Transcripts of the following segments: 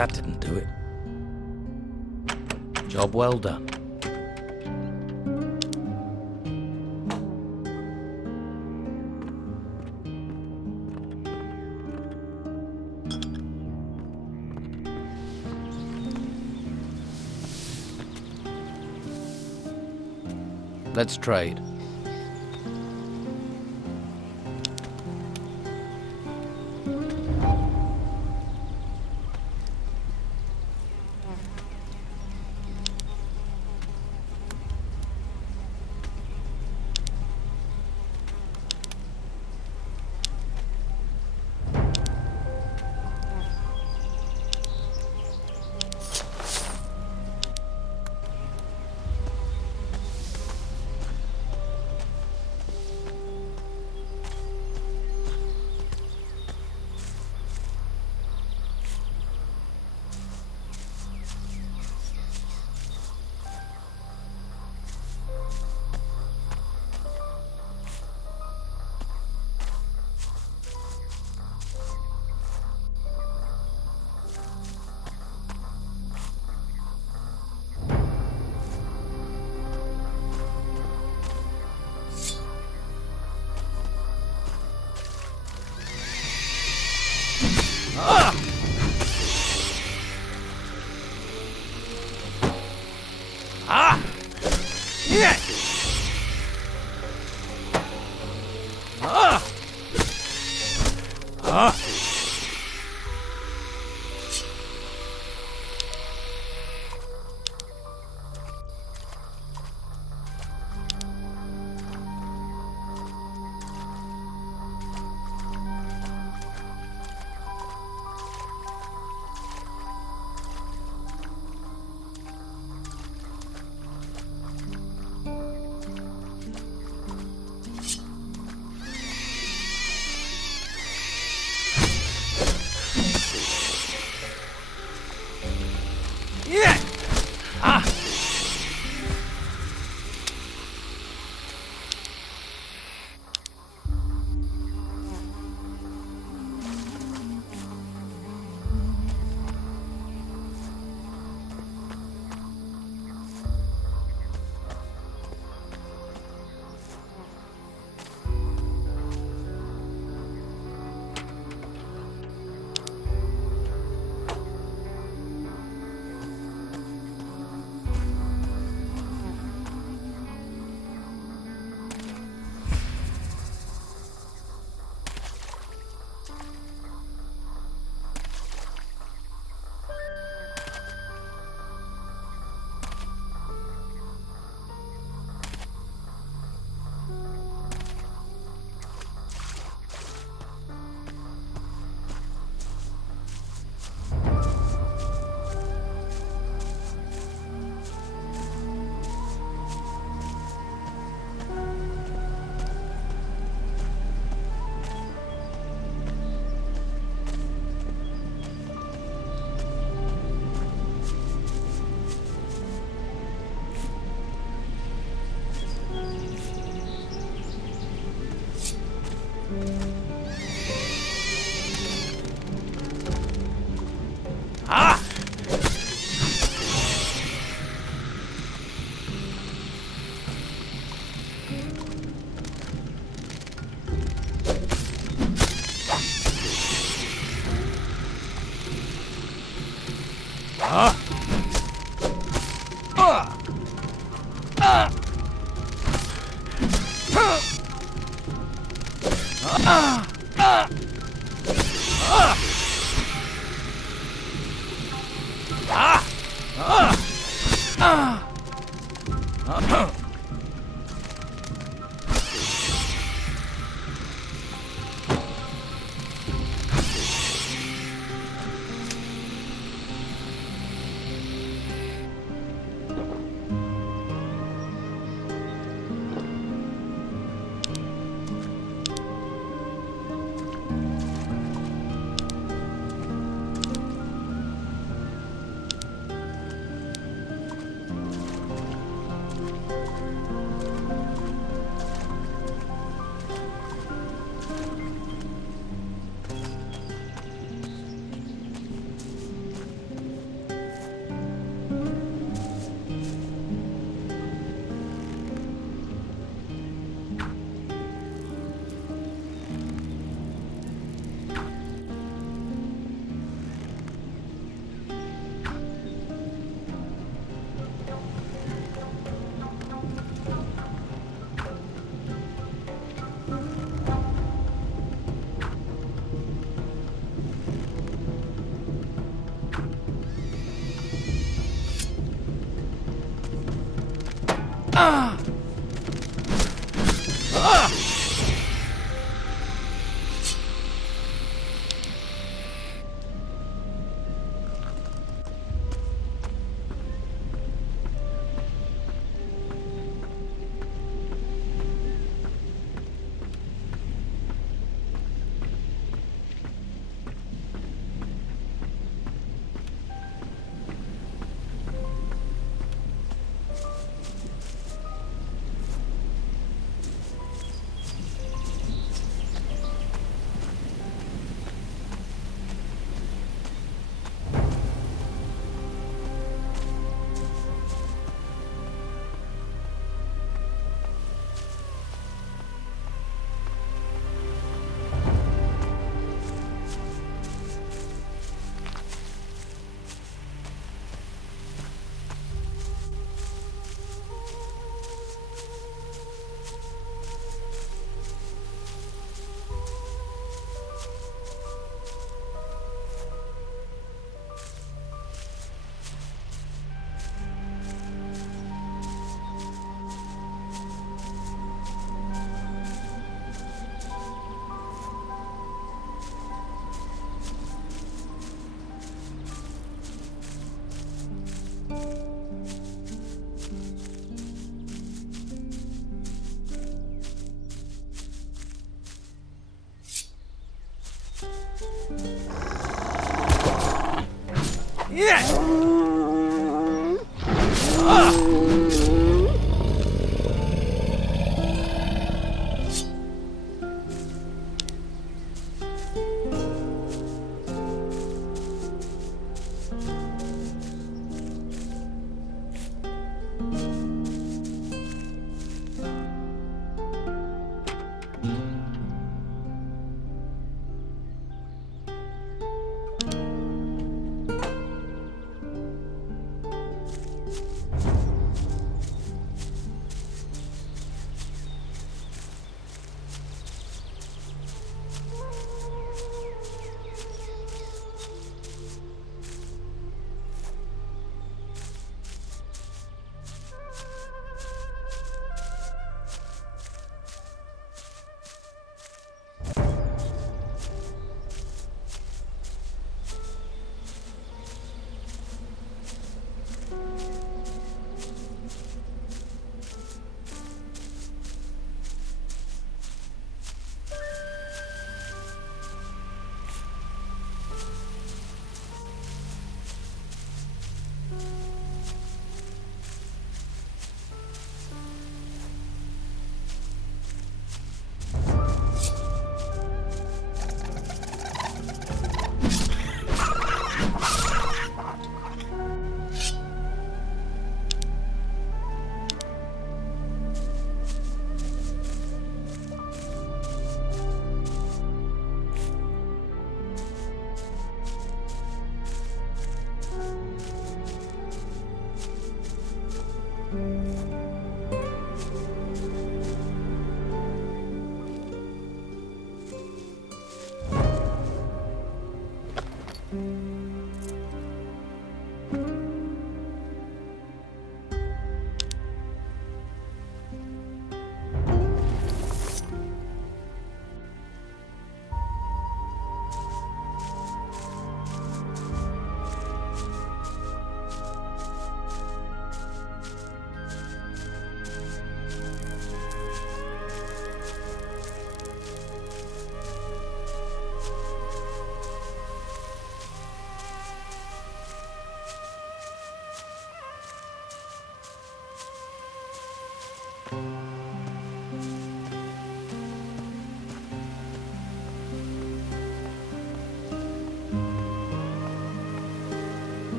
That didn't do it. Job well done. Let's trade.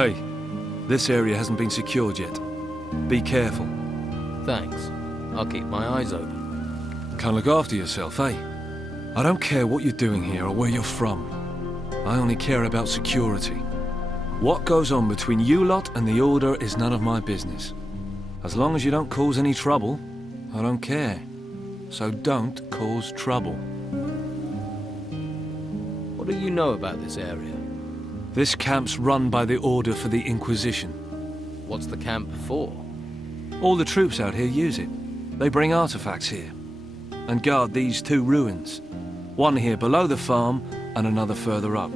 Hey, this area hasn't been secured yet. Be careful. Thanks. I'll keep my eyes open. Can't look after yourself, eh? I don't care what you're doing here or where you're from. I only care about security. What goes on between you lot and the Order is none of my business. As long as you don't cause any trouble, I don't care. So don't cause trouble. What do you know about this area? This camp's run by the Order for the Inquisition. What's the camp for? All the troops out here use it. They bring artifacts here and guard these two ruins. One here below the farm and another further up.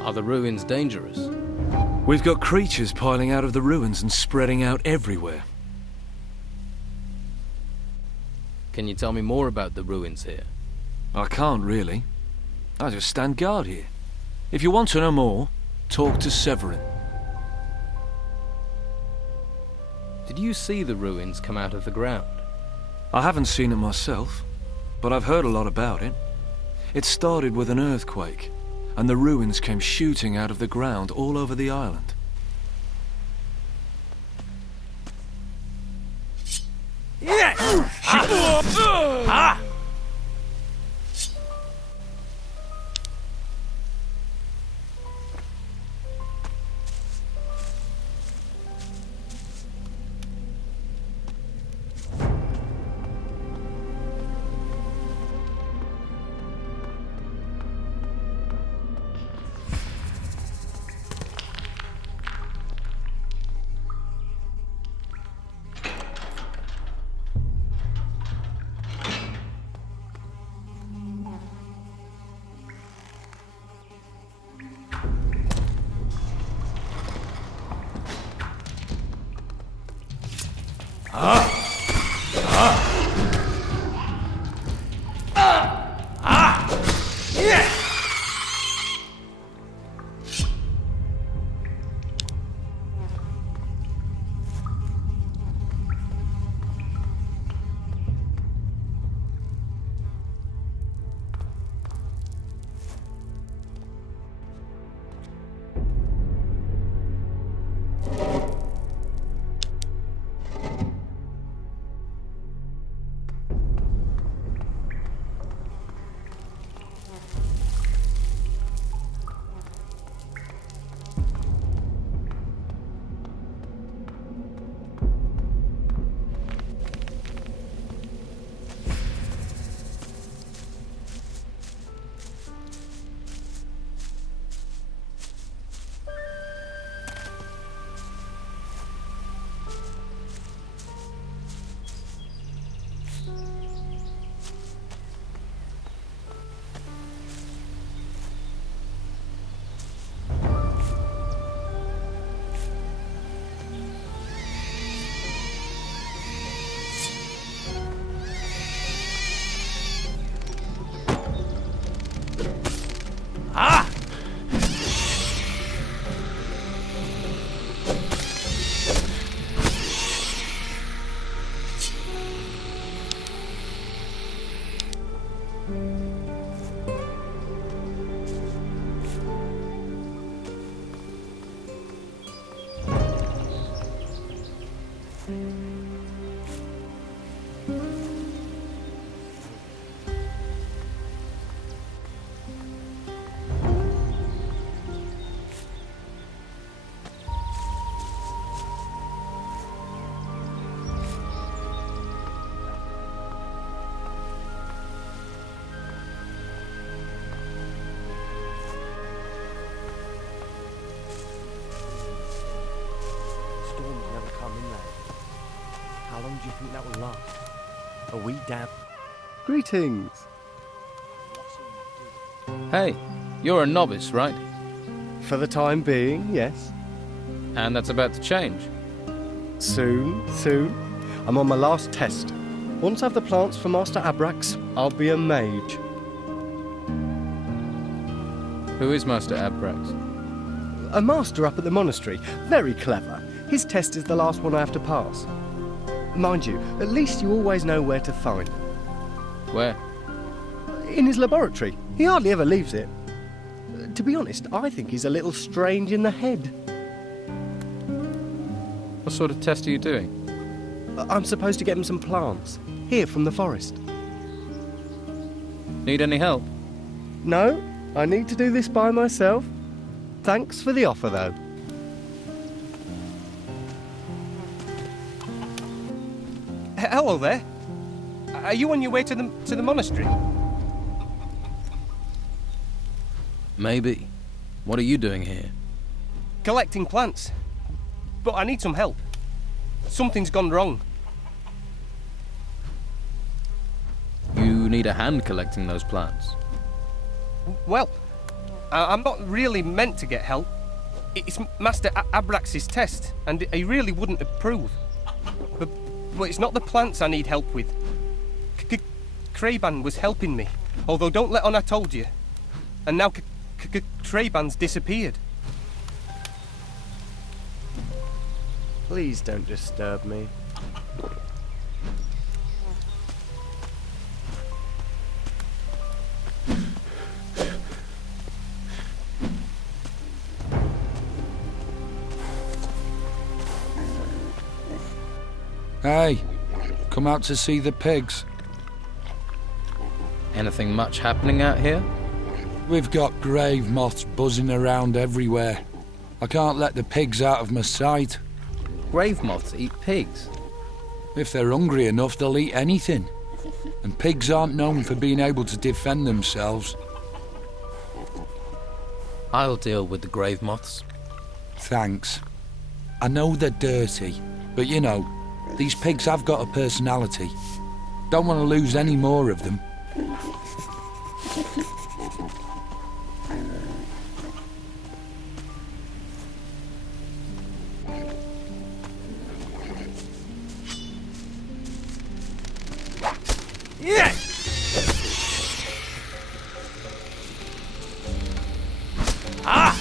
Are the ruins dangerous? We've got creatures piling out of the ruins and spreading out everywhere. Can you tell me more about the ruins here? I can't really. I just stand guard here. If you want to know more, talk to Severin. Did you see the ruins come out of the ground? I haven't seen it myself, but I've heard a lot about it. It started with an earthquake, and the ruins came shooting out of the ground all over the island. coming there. How long do you think that will last? Are we down? Greetings. Hey, you're a novice, right? For the time being, yes. And that's about to change. Soon. I'm on my last test. Once I have the plants for Master Abrax, I'll be a mage. Who is Master Abrax? A master up at the monastery. Very clever. His test is the last one I have to pass. Mind you, at least you always know where to find him. Where? In his laboratory. He hardly ever leaves it. To be honest, I think he's a little strange in the head. What sort of test are you doing? I'm supposed to get him some plants. Here, from the forest. Need any help? No, I need to do this by myself. Thanks for the offer, though. Hello there. Are you on your way to the monastery? Maybe. What are you doing here? Collecting plants. But I need some help. Something's gone wrong. You need a hand collecting those plants. Well, I'm not really meant to get help. It's Master Abrax's test, and he really wouldn't approve. But it's not the plants I need help with. Kraban was helping me, although don't let on I told you. And now Kraban's disappeared. Please don't disturb me. Hey, come out to see the pigs. Anything much happening out here? We've got grave moths buzzing around everywhere. I can't let the pigs out of my sight. Grave moths eat pigs. If they're hungry enough, they'll eat anything. And pigs aren't known for being able to defend themselves. I'll deal with the grave moths. Thanks. I know they're dirty, but you know, these pigs have got a personality. Don't want to lose any more of them. Yeah! Ah!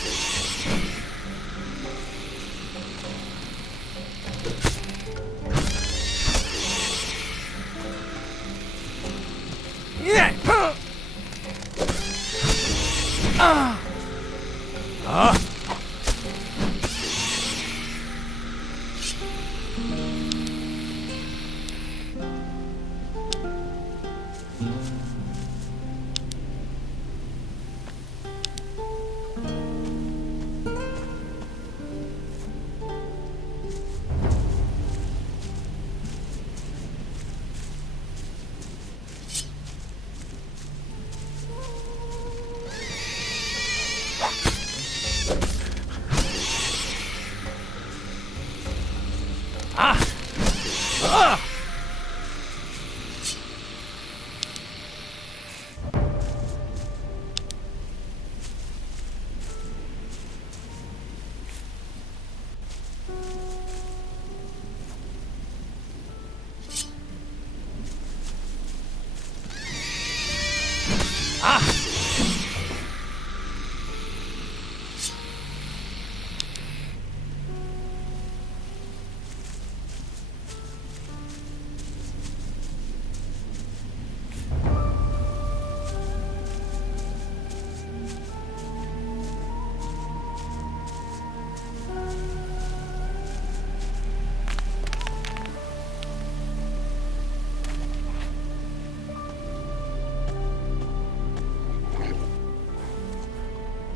Yeah! Ah! Ah!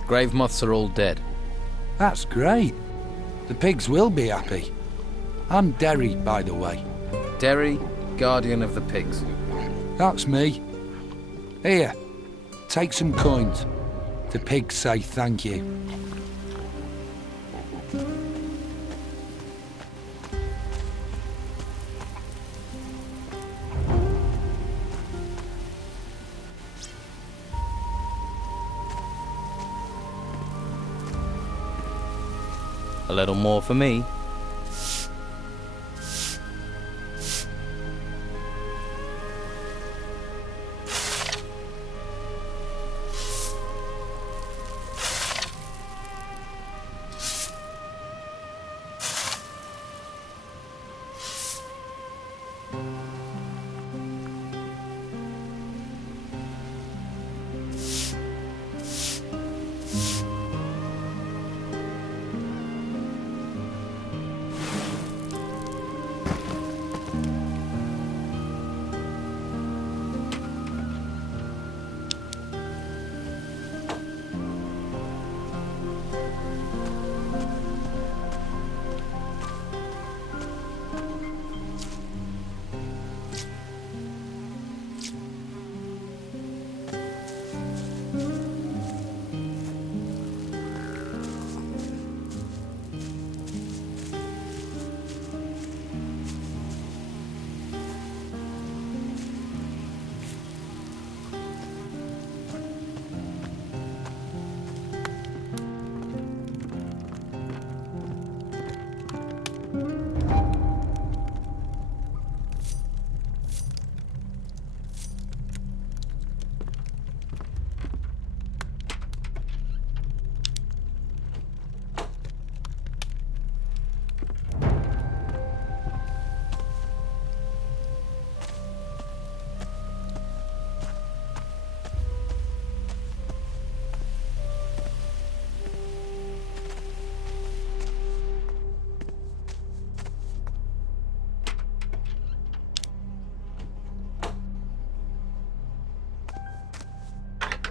Grave moths are all dead. That's great. The pigs will be happy. I'm Derry, by the way. Derry, guardian of the pigs. That's me. Here, take some coins. The pigs say thank you. A little more for me.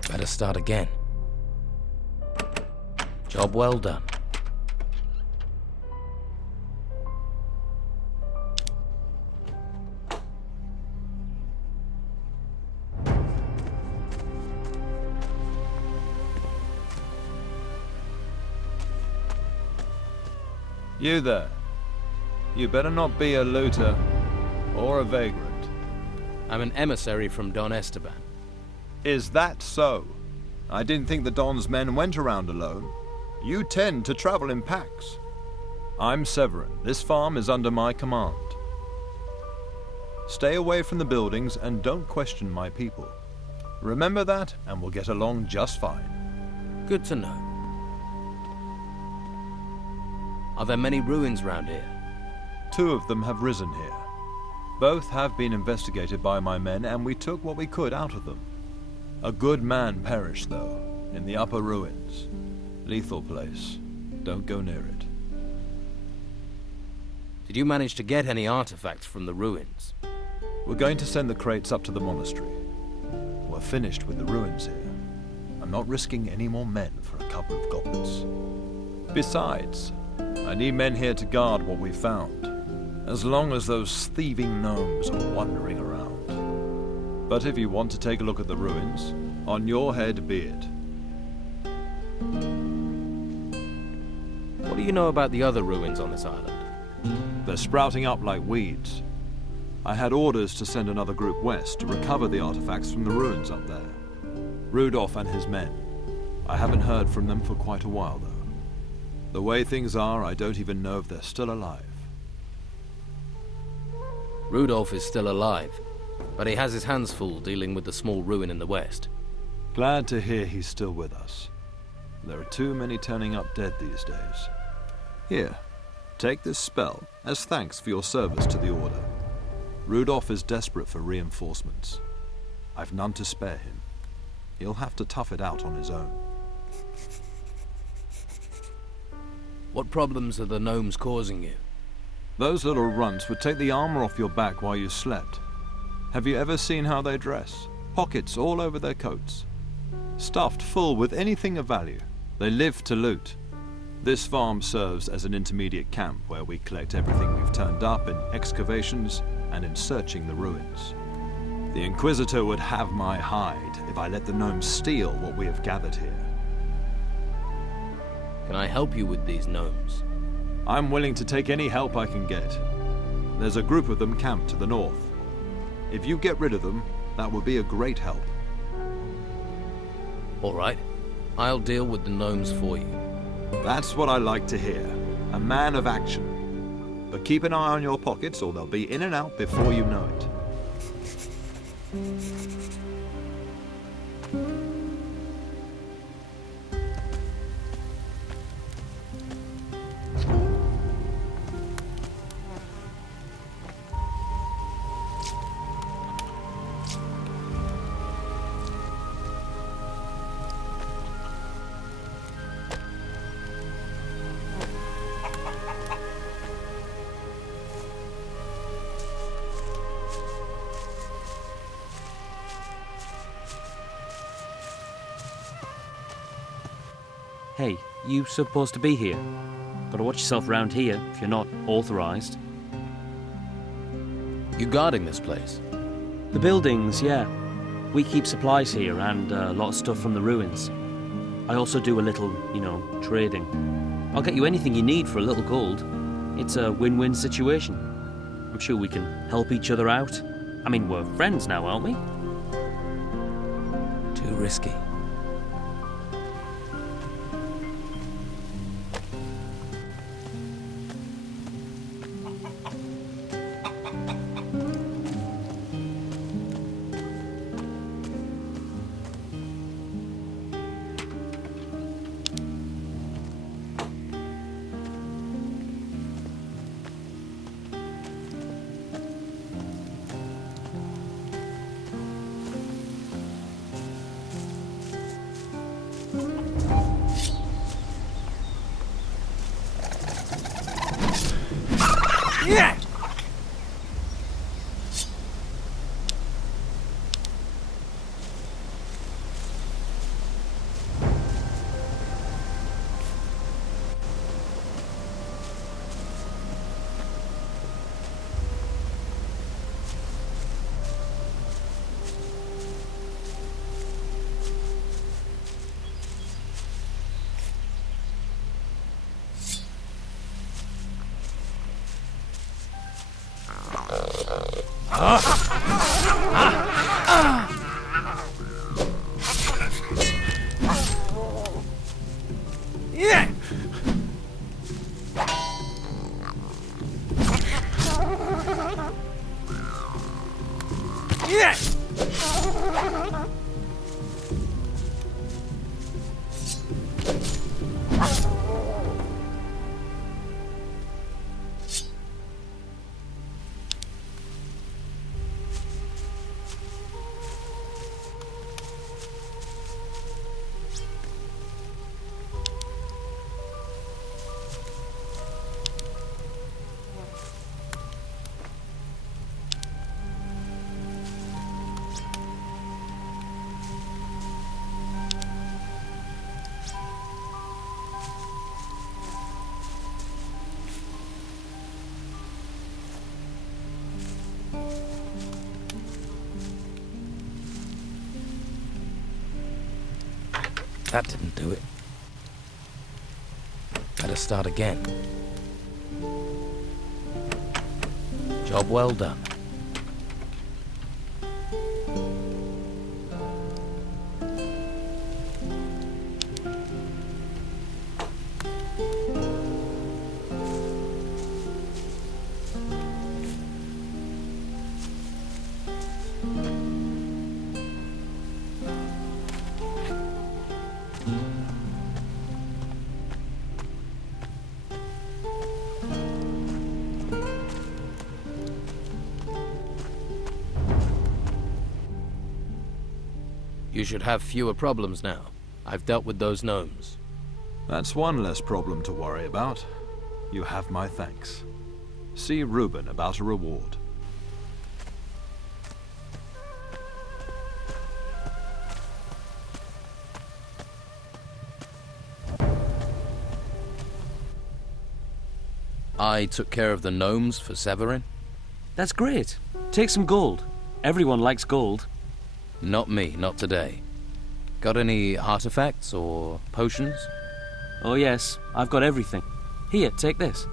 Better start again. Job well done. You there. You better not be a looter or a vagrant. I'm an emissary from Don Esteban. Is that so? I didn't think the Don's men went around alone. You tend to travel in packs. I'm Severin. This farm is under my command. Stay away from the buildings and don't question my people. Remember that, and we'll get along just fine. Good to know. Are there many ruins round here? 2 of them have risen here. Both have been investigated by my men, and we took what we could out of them. A good man perished, though, in the upper ruins. Lethal place. Don't go near it. Did you manage to get any artifacts from the ruins? We're going to send the crates up to the monastery. We're finished with the ruins here. I'm not risking any more men for a couple of goblets. Besides, I need men here to guard what we found, as long as those thieving gnomes are wandering around. But if you want to take a look at the ruins, on your head be it. What do you know about the other ruins on this island? They're sprouting up like weeds. I had orders to send another group west to recover the artifacts from the ruins up there. Rudolph and his men. I haven't heard from them for quite a while, though. The way things are, I don't even know if they're still alive. Rudolph is still alive, but he has his hands full dealing with the small ruin in the west. Glad to hear he's still with us. There are too many turning up dead these days. Here, take this spell as thanks for your service to the Order. Rudolph is desperate for reinforcements. I've none to spare him. He'll have to tough it out on his own. What problems are the gnomes causing you? Those little runts would take the armor off your back while you slept. Have you ever seen how they dress? Pockets all over their coats. Stuffed full with anything of value. They live to loot. This farm serves as an intermediate camp where we collect everything we've turned up in excavations and in searching the ruins. The Inquisitor would have my hide if I let the gnomes steal what we have gathered here. Can I help you with these gnomes? I'm willing to take any help I can get. There's a group of them camped to the north. If you get rid of them, that would be a great help. All right. I'll deal with the gnomes for you. That's what I like to hear. A man of action. But keep an eye on your pockets or they'll be in and out before you know it. Hey, you supposed to be here. Gotta watch yourself round here if you're not authorized. You guarding this place? The buildings, yeah. We keep supplies here and a lot of stuff from the ruins. I also do a little, trading. I'll get you anything you need for a little gold. It's a win-win situation. I'm sure we can help each other out. I mean, we're friends now, aren't we? Too risky. Yeah! Yeah! Yeah! That didn't do it. Better start again. Job well done. You should have fewer problems now. I've dealt with those gnomes. That's one less problem to worry about. You have my thanks. See Reuben about a reward. I took care of the gnomes for Severin. That's great. Take some gold. Everyone likes gold. Not me, not today. Got any artifacts or potions? Oh yes, I've got everything. Here, take this.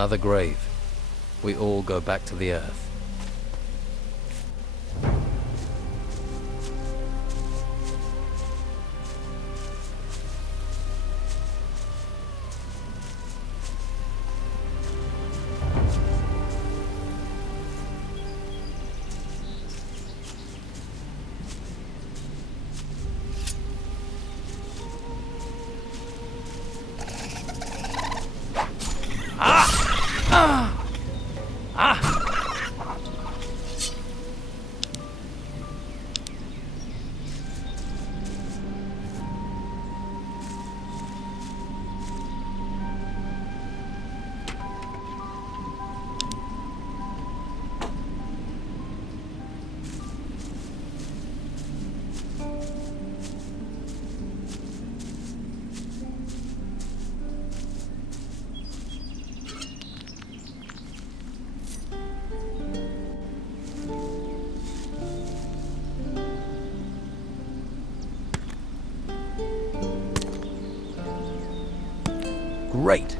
Another grave. We all go back to the earth. Great.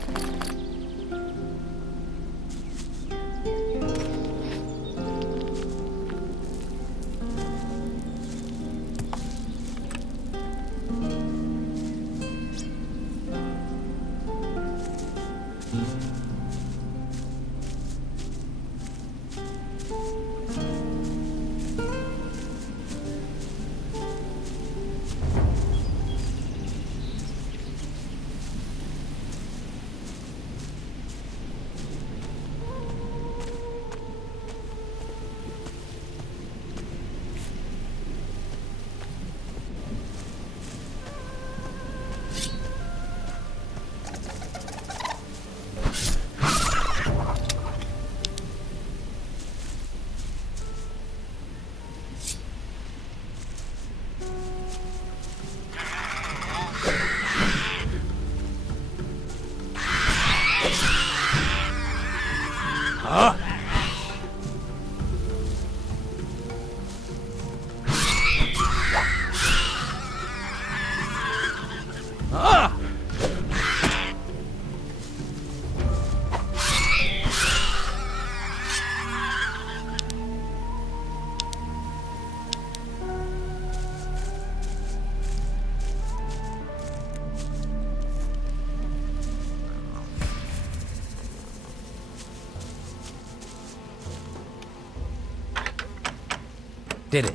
Did it?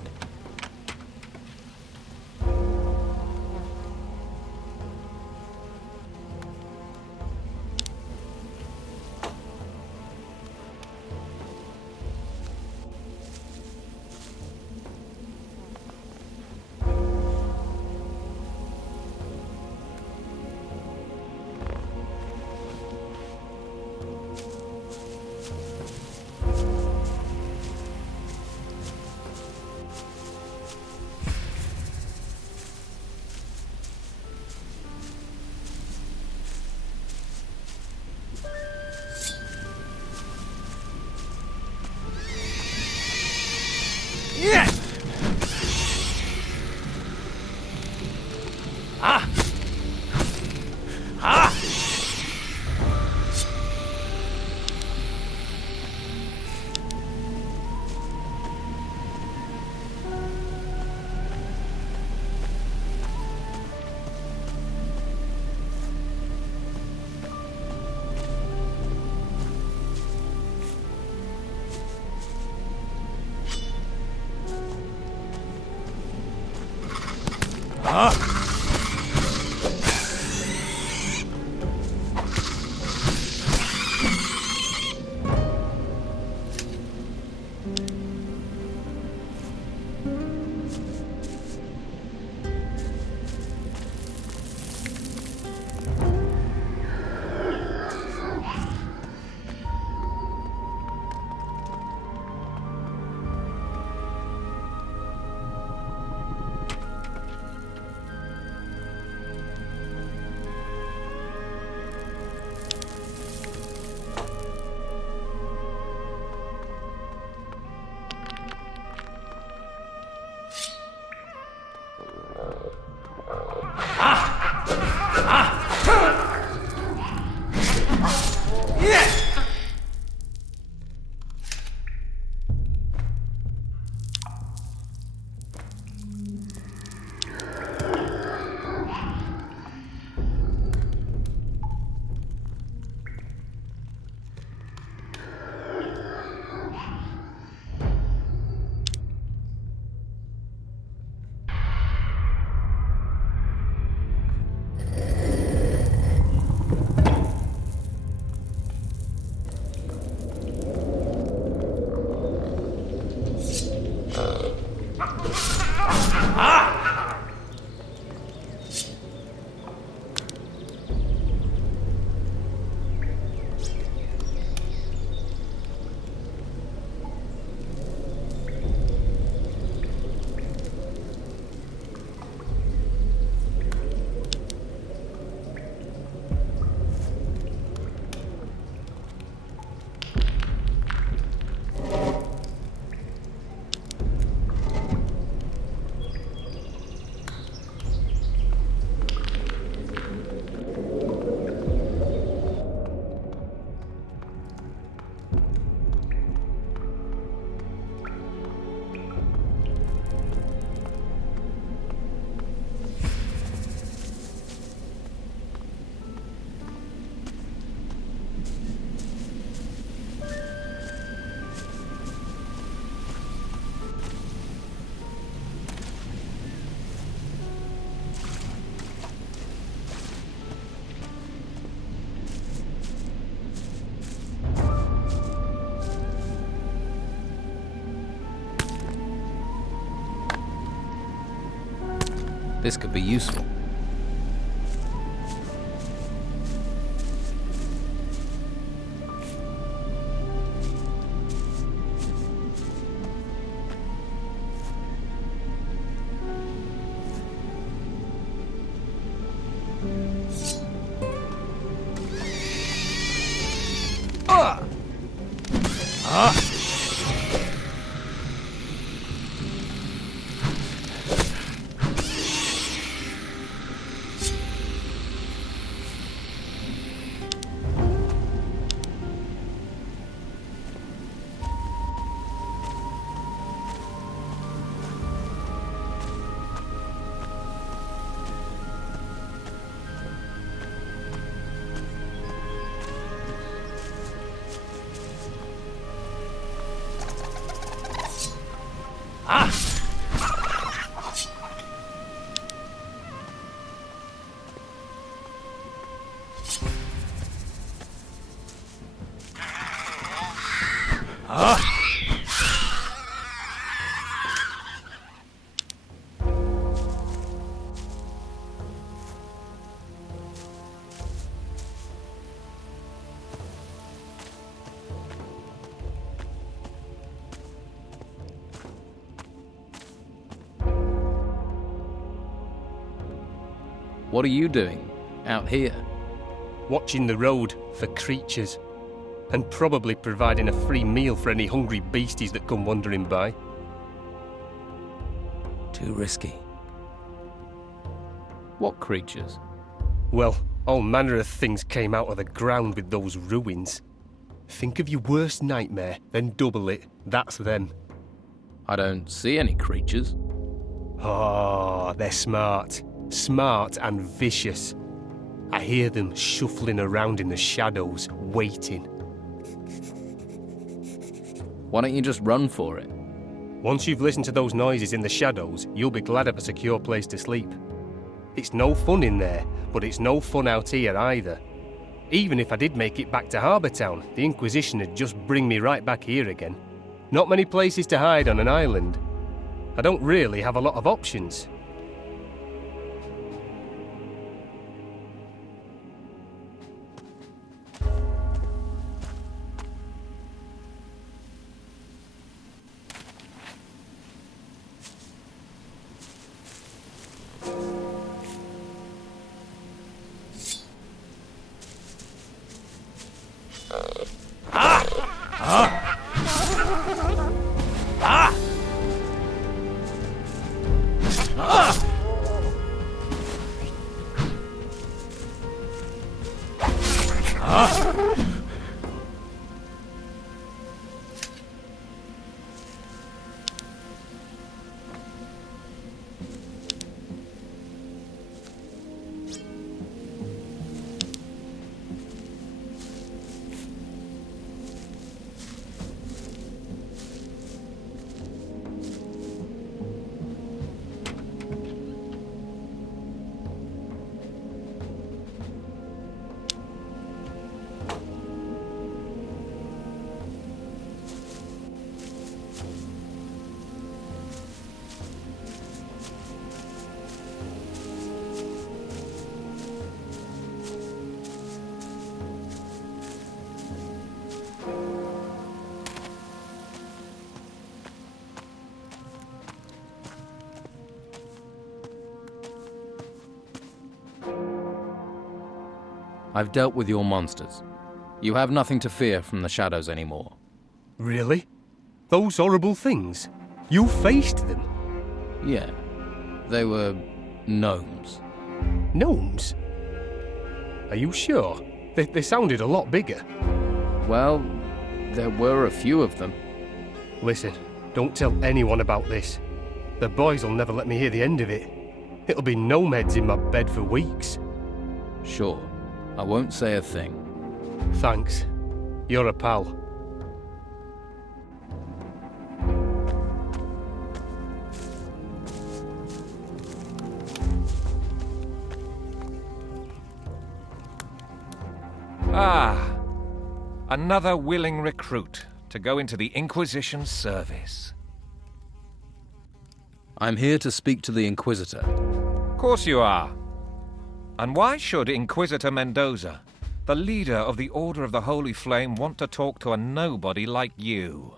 This could be useful. What are you doing out here? Watching the road for creatures. And probably providing a free meal for any hungry beasties that come wandering by. Too risky. What creatures? Well, all manner of things came out of the ground with those ruins. Think of your worst nightmare, then double it. That's them. I don't see any creatures. Oh, they're smart. Smart and vicious. I hear them shuffling around in the shadows, waiting. Why don't you just run for it? Once you've listened to those noises in the shadows, you'll be glad of a secure place to sleep. It's no fun in there, but it's no fun out here either. Even if I did make it back to Harbour Town, the Inquisition would just bring me right back here again. Not many places to hide on an island. I don't really have a lot of options. I've dealt with your monsters. You have nothing to fear from the shadows anymore. Really? Those horrible things? You faced them? Yeah. They were gnomes. Gnomes? Are you sure? They sounded a lot bigger. Well, there were a few of them. Listen, don't tell anyone about this. The boys will never let me hear the end of it. It'll be nomads in my bed for weeks. Sure. I won't say a thing. Thanks. You're a pal. Ah, another willing recruit to go into the Inquisition's service. I'm here to speak to the Inquisitor. Of course you are. And why should Inquisitor Mendoza, the leader of the Order of the Holy Flame, want to talk to a nobody like you?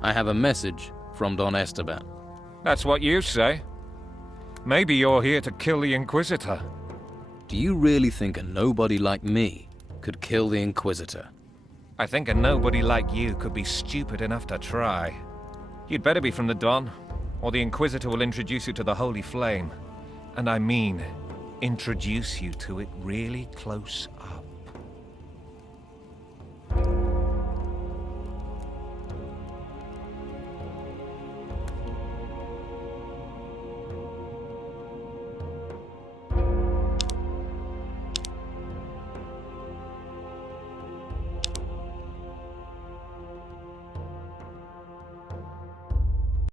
I have a message from Don Esteban. That's what you say. Maybe you're here to kill the Inquisitor. Do you really think a nobody like me could kill the Inquisitor? I think a nobody like you could be stupid enough to try. You'd better be from the Don, or the Inquisitor will introduce you to the Holy Flame. And I mean, introduce you to it really close up.